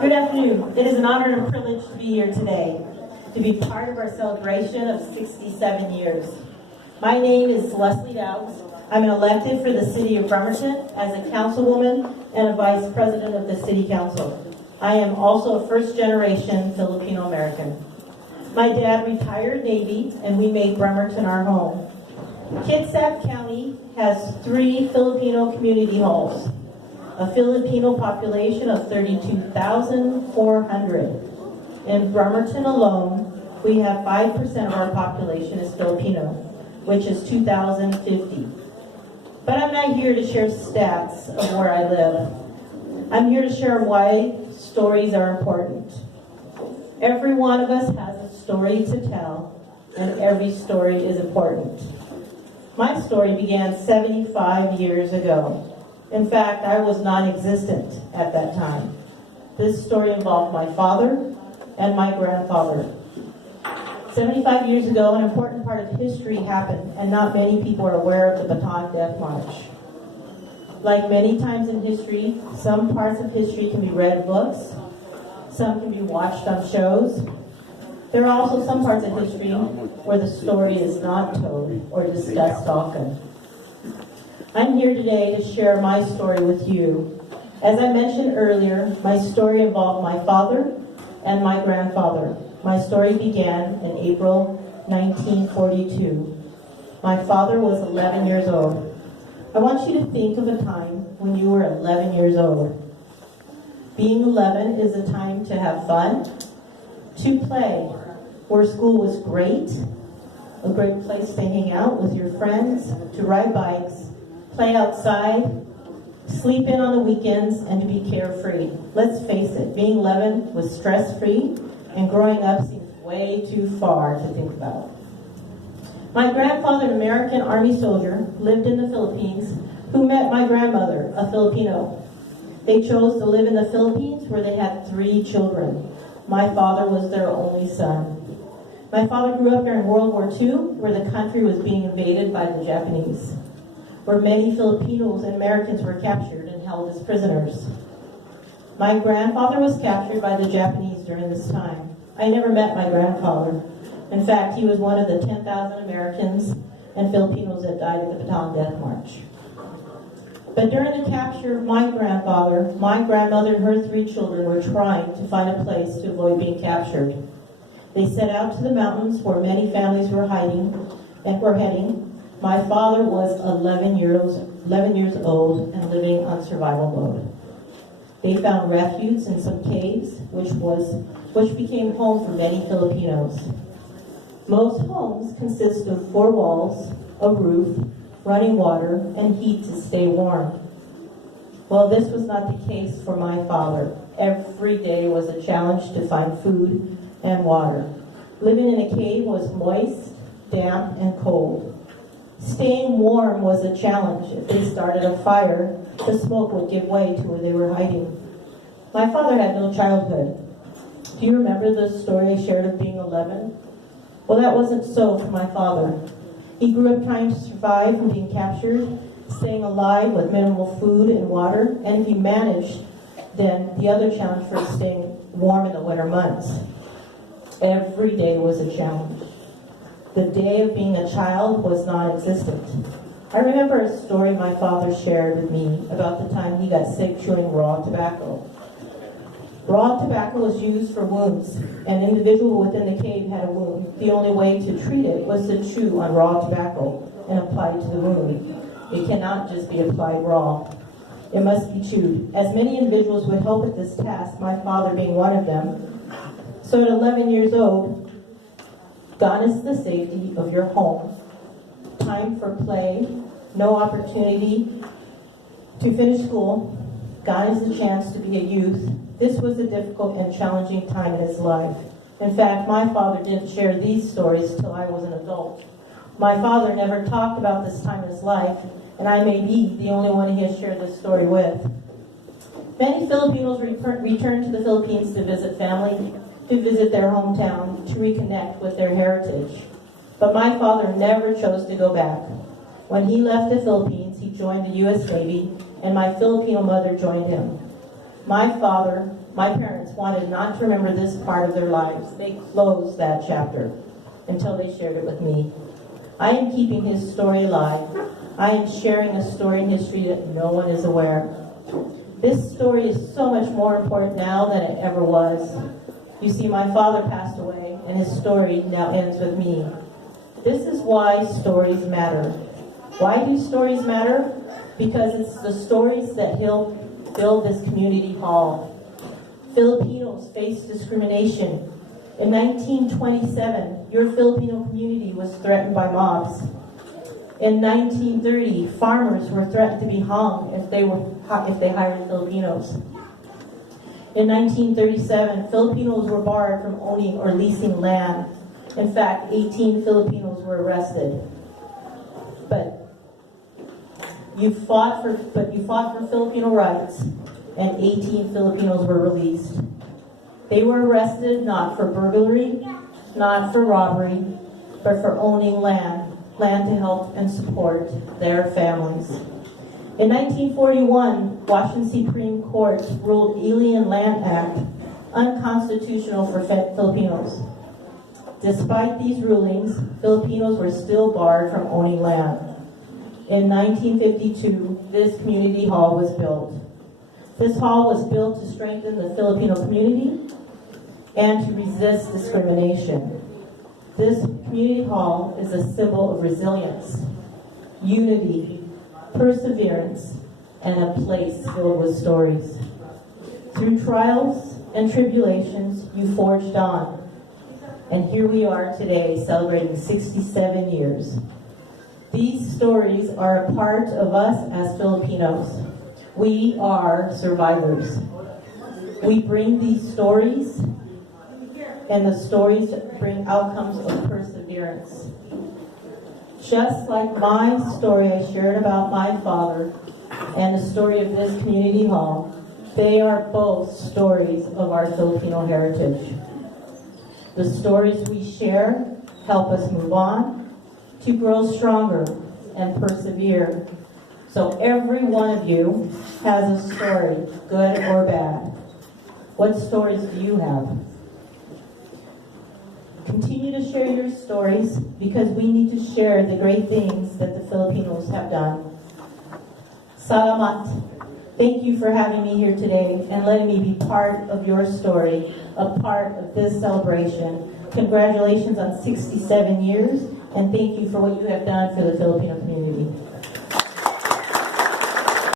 Good afternoon. It is an honor and a privilege to be here today, to be part of our celebration of 67 years. My name is Leslie Daugs. I'm elected for the City of Bremerton as a councilwoman and a vice president of the City Council. I am also a first-generation Filipino American. My dad retired Navy, and we made Bremerton our home. Kitsap County has 3 Filipino community halls, a Filipino population of 32,400. In Bremerton alone, we have 5% of our population is Filipino, which is 2,050. But I'm not here to share stats of where I live. I'm here to share why stories are important. Every one of us has a story to tell, and every story is important. My story began 75 years ago. In fact, I was non-existent at that time. This story involved my father and my grandfather. 75 years ago, an important part of history happened, and not many people are aware of the Bataan Death March. Like many times in history, some parts of history can be read in books, some can be watched on shows. There are also some parts of history where the story is not told or discussed often. I'm here today to share my story with you. As I mentioned earlier, my story involved my father and my grandfather. My story began in April 1942. My father was 11 years old. I want you to think of a time when you were 11 years old. Being 11 is a time to have fun, to play, where school was great, a great place to hang out with your friends, to ride bikes, play outside, sleep in on the weekends, and to be carefree. Let's face it, being 11 was stress-free, and growing up seems way too far to think about. My grandfather, an American Army soldier, lived in the Philippines, who met my grandmother, a Filipino. They chose to live in the Philippines, where they had 3 children. My father was their only son. My father grew up during World War II, where the country was being invaded by the Japanese, where many Filipinos and Americans were captured and held as prisoners. My grandfather was captured by the Japanese during this time. I never met my grandfather. In fact, he was one of the 10,000 Americans and Filipinos that died at the Bataan Death March. But during the capture of my grandfather, my grandmother and her 3 children were trying to find a place to avoid being captured. They set out to the mountains where many families were hiding and were heading. My father was 11 years old and living on survival mode. They found refuge in some caves, which became home for many Filipinos. Most homes consist of 4 walls, a roof, running water, and heat to stay warm. Well, this was not the case for my father. Every day was a challenge to find food and water. Living in a cave was moist, damp, and cold. Staying warm was a challenge. If they started a fire, the smoke would give way to where they were hiding. My father had no childhood. Do you remember the story I shared of being 11? Well, that wasn't so for my father. He grew up trying to survive from being captured, staying alive with minimal food and water, and if he managed, then the other challenge for staying warm in the winter months. Every day was a challenge. The day of being a child was non-existent. I remember a story my father shared with me about the time he got sick chewing raw tobacco. Raw tobacco was used for wounds. An individual within the cave had a wound. The only way to treat it was to chew on raw tobacco and apply it to the wound. It cannot just be applied raw. It must be chewed. As many individuals would help with this task, my father being one of them. So at 11 years old, gone is the safety of your home. Time for play, no opportunity to finish school. Gone is the chance to be a youth. This was a difficult and challenging time in his life. In fact, my father didn't share these stories till I was an adult. My father never talked about this time in his life, and I may be the only one he has shared this story with. Many Filipinos return to the Philippines to visit family, to visit their hometown, to reconnect with their heritage. But my father never chose to go back. When he left the Philippines, he joined the U.S. Navy, and my Filipino mother joined him. My father my parents wanted not to remember this part of their lives. They closed that chapter until they shared it with me. I am keeping his story alive. I am sharing a story in history that no one is aware. This story is so much more important now than it ever was. You see, my father passed away, and his story now ends with me. This is why stories matter. Why do stories matter? Because it's the stories that help build this community hall. Filipinos face discrimination. In 1927, your Filipino community was threatened by mobs. In 1930, farmers were threatened to be hung if they hired Filipinos. In 1937, Filipinos were barred from owning or leasing land. In fact, 18 Filipinos were arrested. But you fought for Filipino rights, and 18 Filipinos were released. They were arrested not for burglary, not for robbery, but for owning land to help and support their families. In 1941, Washington Supreme Court ruled Alien Land Act unconstitutional for Filipinos. Despite these rulings, Filipinos were still barred from owning land. In 1952, this community hall was built. This hall was built to strengthen the Filipino community and to resist discrimination. This community hall is a symbol of resilience, unity, perseverance, and a place filled with stories. Through trials and tribulations, you forged on. And here we are today celebrating 67 years. These stories are a part of us as Filipinos. We are survivors. We bring these stories, and the stories bring outcomes of perseverance. Just like my story I shared about my father and the story of this community hall, they are both stories of our Filipino heritage. The stories we share help us move on, to grow stronger and persevere. So every one of you has a story, good or bad. What stories do you have? Continue to share your stories because we need to share the great things that the Filipinos have done. Salamat. Thank you for having me here today and letting me be part of your story, a part of this celebration. Congratulations on 67 years, and thank you for what you have done for the Filipino community.